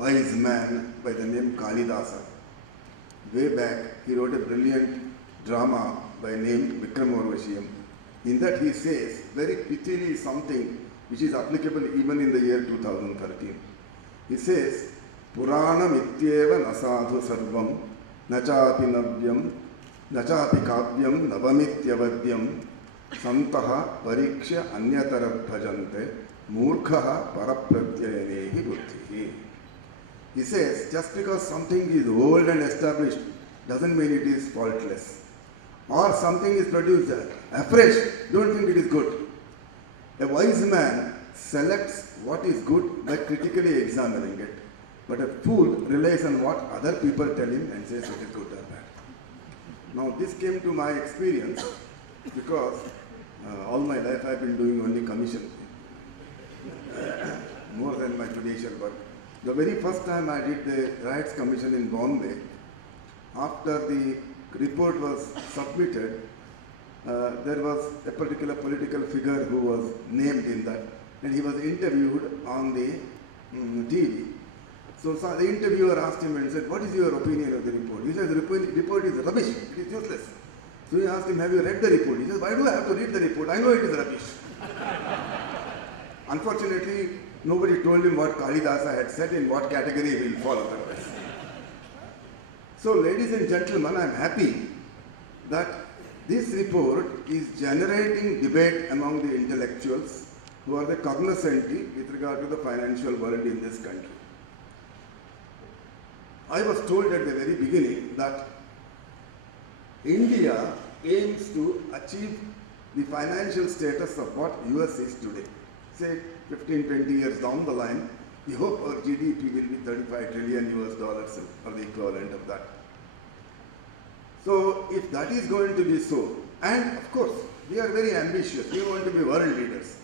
wise man by the name Kalidasa. Way back, he wrote a brilliant drama by name Vikramoorvashiyam. In that he says very prettily something which is applicable even in the year 2013. He says, Puranam ityeva nasadhu sarvam nachapi navyam nachapi kavyam navamityavadyam santaha pariksha anyatara bhajante murkhaha paraprabhyayanehi buddhihi. He says, just because something is old and established doesn't mean it is faultless. Or something is produced afresh, don't think it is good. A wise man selects what is good by critically examining it. But a fool relies on what other people tell him and says it is good or bad. Now this came to my experience because all my life I have been doing only commission, more than my judicial work. The very first time I did the Riots Commission in Bombay, after the report was submitted, there was a particular political figure who was named in that, and he was interviewed on the TV. So the interviewer asked him and said, what is your opinion of the report? He said, the report is rubbish, it is useless. So he asked him, have you read the report? He said, why do I have to read the report? I know it is rubbish. Unfortunately, nobody told him what Kalidasa had said, in what category he will fall otherwise. So ladies and gentlemen, I am happy that this report is generating debate among the intellectuals who are the cognoscenti with regard to the financial world in this country. I was told at the very beginning that India aims to achieve the financial status of what US is today. Say 15, 20 years down the line, we hope our GDP will be $35 trillion or the equivalent of that. So if that is going to be so, and of course, we are very ambitious, we want to be world leaders.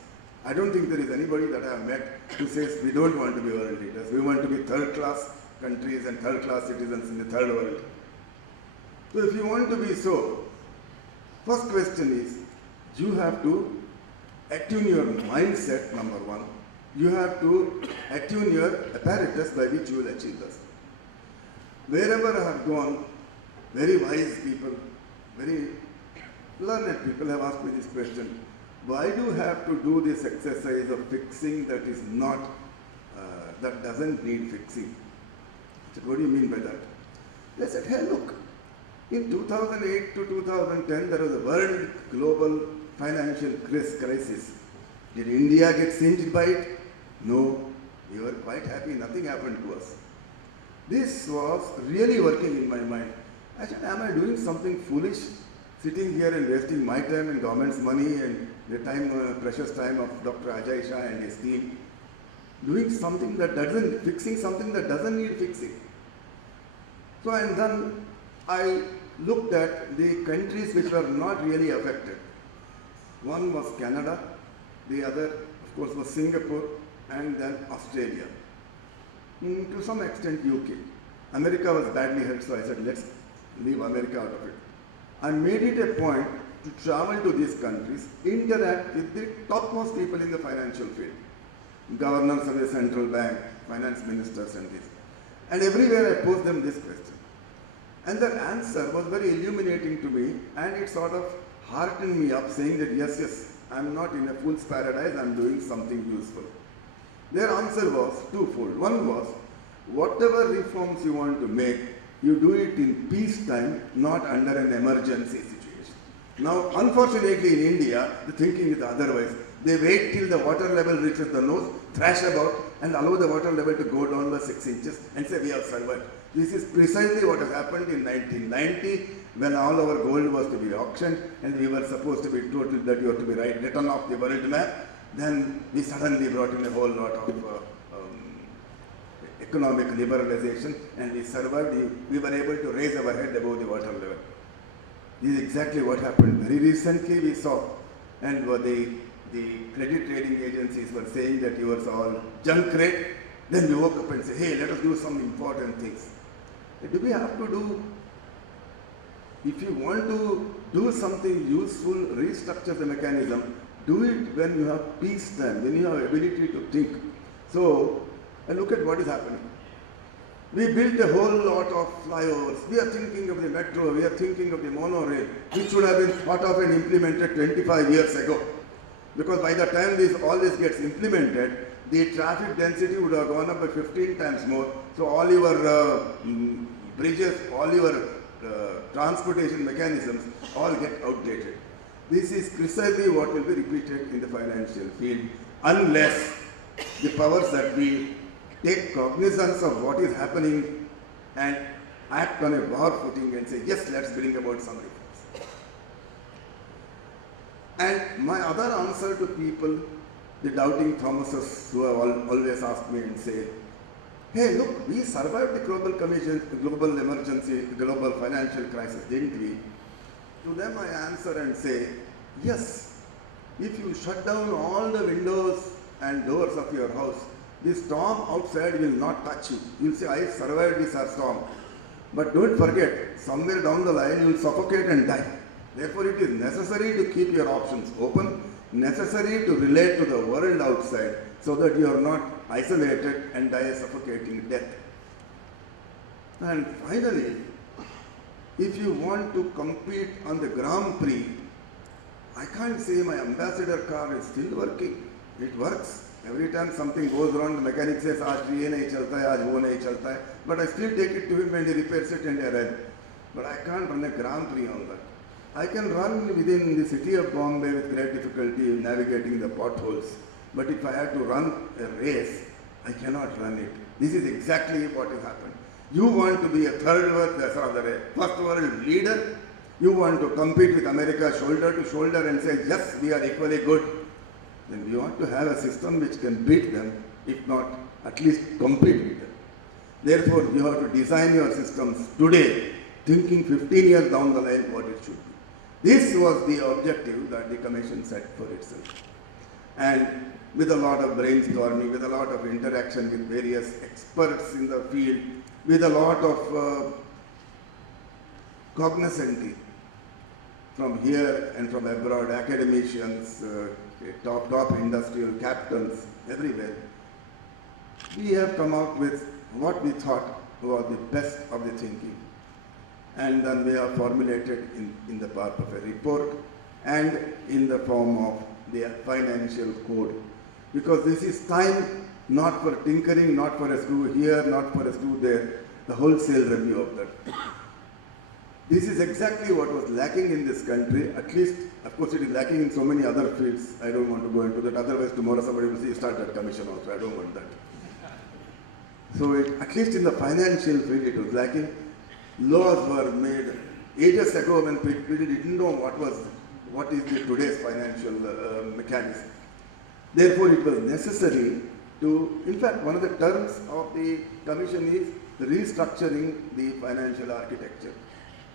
I don't think there is anybody that I have met who says we don't want to be world leaders. We want to be third-class countries and third-class citizens in the third world. So if you want to be so, first question is, you have to attune your mindset, number one. You have to attune your apparatus by which you will achieve this. Wherever I have gone, very wise people, very learned people have asked me this question. Why do you have to do this exercise of fixing that is not, that doesn't need fixing? I said, what do you mean by that? They said, hey, look, in 2008 to 2010, there was a world global financial crisis. Did India get singed by it? No. We were quite happy. Nothing happened to us. This was really working in my mind. I said, am I doing something foolish? Sitting here and wasting my time and government's money and the time, precious time of Dr. Ajay Shah and his team, doing something that doesn't, fixing something that doesn't need fixing. So, and then I looked at the countries which were not really affected. One was Canada, the other, of course, was Singapore, and then Australia. To some extent, UK. America was badly hurt, so I said, let's leave America out of it. I made it a point to travel to these countries, interact with the topmost people in the financial field, governors of the central bank, finance ministers and this. And everywhere I posed them this question. And their answer was very illuminating to me, and it sort of heartened me up, saying that yes, I'm not in a fool's paradise, I'm doing something useful. Their answer was twofold. One was, whatever reforms you want to make, you do it in peacetime, not under an emergency situation. Now, unfortunately in India, the thinking is otherwise. They wait till the water level reaches the nose, thrash about, and allow the water level to go down by 6 inches and say we have survived. This is precisely what has happened in 1990 when all our gold was to be auctioned and we were supposed to be told that you have to be written off the world map. Then we suddenly brought in a whole lot of economic liberalization and we survived. We were able to raise our head above the water level. This is exactly what happened. Very recently we saw, and the credit rating agencies were saying that yours all junk rate. Then we woke up and said, hey, let us do some important things. Do we have to do, if you want to do something useful, restructure the mechanism, do it when you have peace time, when you have ability to think. So, and look at what is happening. We built a whole lot of flyovers. We are thinking of the metro, we are thinking of the monorail, which should have been thought of and implemented 25 years ago. Because by the time all this gets implemented, the traffic density would have gone up by 15 times more. So all your bridges, all your transportation mechanisms all get outdated. This is precisely what will be repeated in the financial field unless the powers that be take cognizance of what is happening and act on a broad footing and say, yes, let's bring about some reforms. And my other answer to people, the doubting Thomases who have always asked me and say, hey, look, we survived the global emergency, global financial crisis, didn't we? To them I answer and say, yes, if you shut down all the windows and doors of your house, the storm outside will not touch you. You'll say, I survived this storm. But don't forget, somewhere down the line you will suffocate and die. Therefore, it is necessary to keep your options open, necessary to relate to the world outside so that you are not isolated and die a suffocating death. And finally, if you want to compete on the Grand Prix, I can't say my ambassador car is still working. It works. Every time something goes wrong, the mechanic says, "Aaj ye nahi chalta hai, aaj wo nahi chalta hai." But I still take it to him and he repairs it and I run. But I can't run a Grand Prix on that. I can run within the city of Bombay with great difficulty navigating the potholes. But if I had to run a race, I cannot run it. This is exactly what has happened. You want to be a first world leader. You want to compete with America shoulder to shoulder and say, yes, we are equally good. Then we want to have a system which can beat them, if not at least compete with them. Therefore, you have to design your systems today, thinking 15 years down the line what it should be. This was the objective that the Commission set for itself. And with a lot of brainstorming, with a lot of interaction with various experts in the field, with a lot of cognoscenti from here and from abroad, academicians, top industrial captains, everywhere, we have come out with what we thought was the best of the thinking. And then we have formulated in the part of a report and in the form of the financial code. Because this is time not for tinkering, not for a screw here, not for a screw there, the wholesale review of that. This is exactly what was lacking in this country, at least, of course it is lacking in so many other fields. I don't want to go into that, otherwise tomorrow somebody will say, start that commission also, I don't want that. So at least in the financial field it was lacking. Laws were made ages ago when people didn't know what is today's financial mechanism. Therefore it was necessary to, in fact one of the terms of the commission is restructuring the financial architecture.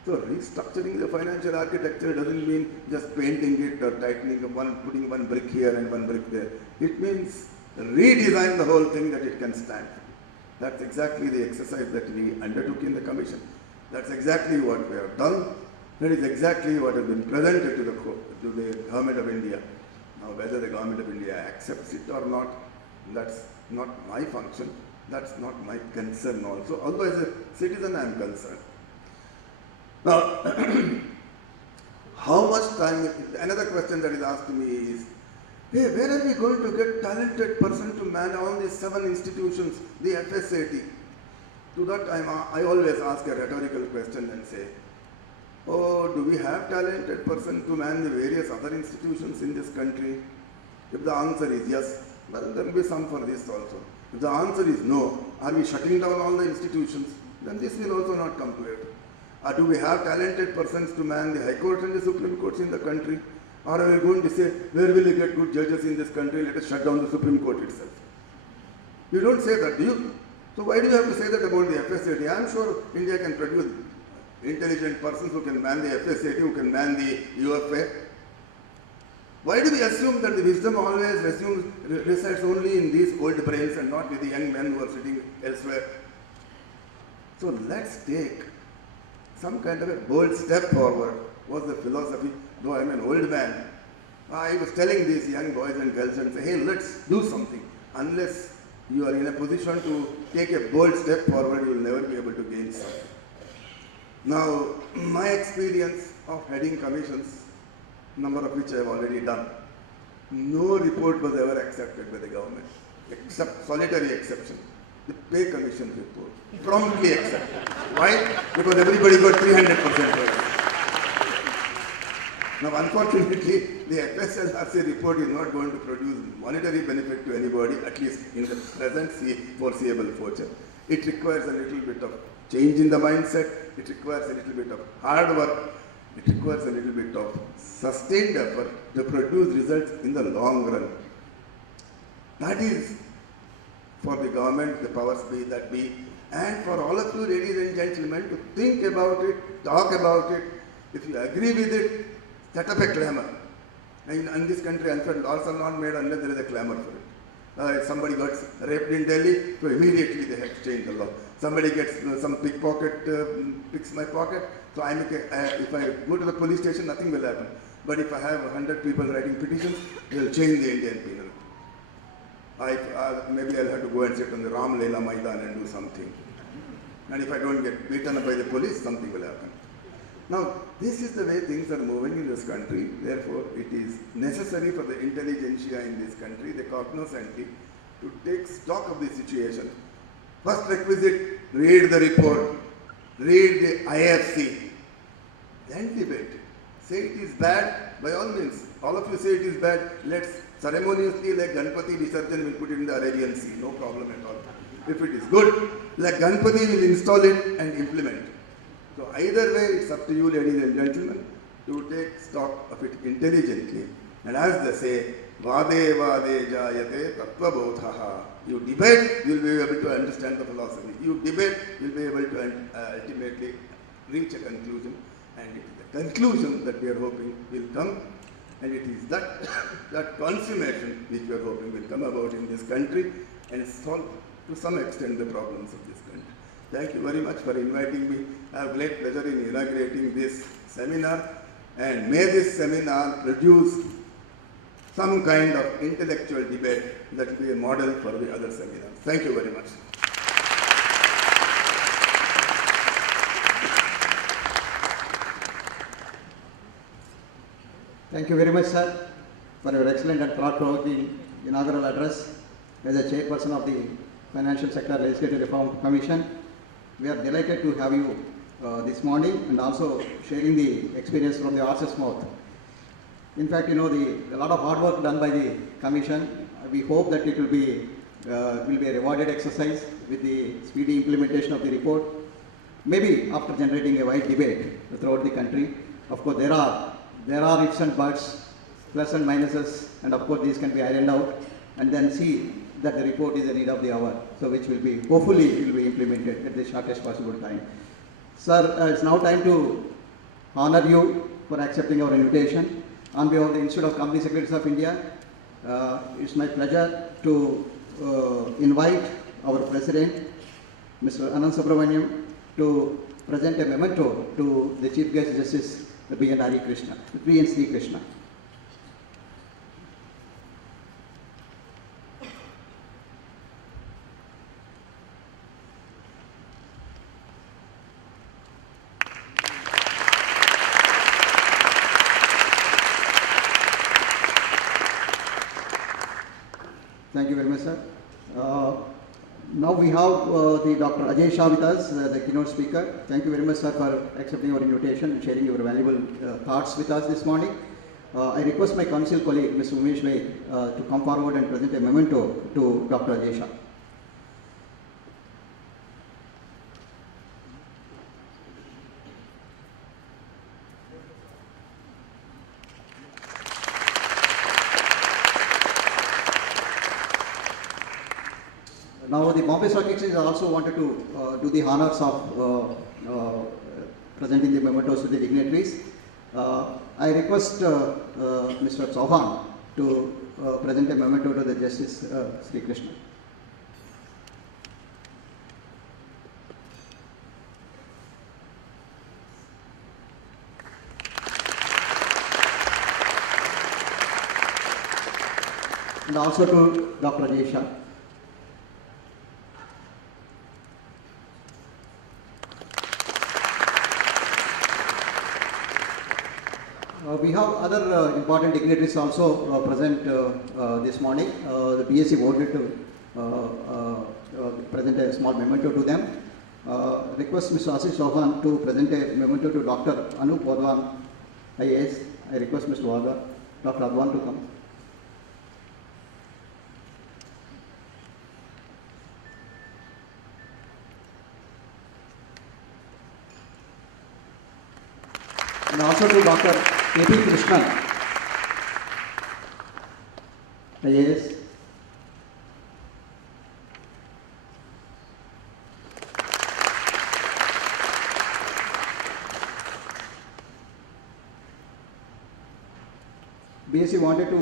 So restructuring the financial architecture doesn't mean just painting it or tightening up putting one brick here and one brick there. It means redesign the whole thing that it can stand. That's exactly the exercise that we undertook in the commission. That's exactly what we have done. That is exactly what has been presented to the Government of India. Now whether the Government of India accepts it or not, that's not my function. That's not my concern also. Although as a citizen I am concerned. Now, how much time, another question that is asked to me is, hey, where are we going to get talented person to man all these 7 institutions, the FSAT? To that I always ask a rhetorical question and say, oh, do we have talented person to man the various other institutions in this country? If the answer is yes, well, there will be some for this also. If the answer is no, are we shutting down all the institutions? Then this will also not come to it. Or do we have talented persons to man the High Court and the Supreme Courts in the country? Or are we going to say, where will we get good judges in this country? Let us shut down the Supreme Court itself. You don't say that, do you? So why do you have to say that about the FSAT? I am sure India can produce intelligent persons who can man the FSAT, who can man the UFA. Why do we assume that the wisdom always resides only in these old brains and not with the young men who are sitting elsewhere? So let's take some kind of a bold step forward was the philosophy. Though I am an old man, I was telling these young boys and girls and say, hey, let's do something. Unless you are in a position to take a bold step forward, you will never be able to gain some. Now, my experience of heading commissions, number of which I have already done, no report was ever accepted by the government, except solitary exception, the pay commission report, promptly accepted. Why? Because everybody got 300%. Now, unfortunately, the FSLRC report is not going to produce monetary benefit to anybody, at least in the present foreseeable future. It requires a little bit of change in the mindset. It requires a little bit of hard work. It requires a little bit of sustained effort to produce results in the long run. That is for the government, the powers be that be, and for all of you, ladies and gentlemen, to think about it, talk about it. If you agree with it, set up a clamor. In this country, laws are not made unless there is a clamor for it. If somebody got raped in Delhi, so immediately they have to change the law. Somebody gets some pickpocket, picks my pocket, so if I go to the police station, nothing will happen. But if I have 100 people writing petitions, they will change the Indian penal code. Maybe I'll have to go and sit on the Ram Leela Maidan and do something. And if I don't get beaten up by the police, something will happen. Now, this is the way things are moving in this country. Therefore, it is necessary for the intelligentsia in this country, the cognoscenti, to take stock of the situation. First requisite, read the report, read the IFC, then debate. Say it is bad, by all means. All of you say it is bad, let's ceremoniously, like Ganpati Visarjan, will put it in the Arabian Sea, no problem at all. If it is good, like Ganpati will install it and implement it. So either way, it's up to you, ladies and gentlemen, to take stock of it intelligently. And as they say, Vade Vade Jayate Tattva Bodhaha. You debate, you will be able to understand the philosophy. You debate, you will be able to ultimately reach a conclusion. And it is the conclusion that we are hoping will come. And it is that consummation which we are hoping will come about in this country and solve to some extent the problems of this country. Thank you very much for inviting me. I have great pleasure in inaugurating this seminar, and may this seminar produce some kind of intellectual debate that will be a model for the other seminars. Thank you very much. Thank you very much, sir, for your excellent and thought-provoking inaugural address as a chairperson of the Financial Sector Legislative Reform Commission. We are delighted to have you this morning and also sharing the experience from the horse's mouth. In fact, a lot of hard work done by the Commission. We hope that it will be a rewarded exercise with the speedy implementation of the report. Maybe after generating a wide debate throughout the country. Of course, there are ifs and buts, plus and minuses, and of course these can be ironed out, and then see that the report is the need of the hour, so which will be, hopefully, it will be implemented at the shortest possible time. Sir, it's now time to honor you for accepting our invitation. On behalf of the Institute of Company Secretaries of India, it's my pleasure to invite our President, Mr. Anand Subramaniam, to present a memento to the Chief Guest Justice, B.N. Sri Krishna. Thank you very much, sir. Now we have the Dr. Ajay Shah with us, the keynote speaker. Thank you very much, sir, for accepting our invitation and sharing your valuable thoughts with us this morning. I request my council colleague, Mr. Umesh Vaid, to come forward and present a memento to Dr. Ajay Shah. Now the Bombay Stock Exchange also wanted to do the honors of presenting the mementos to the dignitaries. I request Mr. Chauhan to present a memento to the Justice Sri Krishna. And also to Dr. Ajay Shah. We have other important dignitaries also present this morning. The BSc wanted to present a small memento to them. Request Mr. Ashish Chauhan to present a memento to Dr. Anup Wadhwan, IAS. I request Mr. Wadhwan, Dr. Adwan to come. And also to Dr. A.P. Krishnan, IAS. BSc wanted to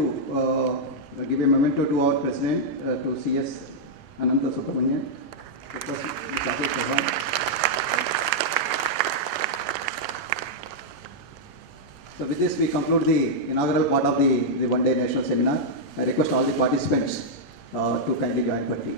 give a memento to our president, to CS Ananta Subramanian. Request Mr. Ashish Chauhan. So with this, we conclude the inaugural part of the one-day national seminar. I request all the participants to kindly join for tea.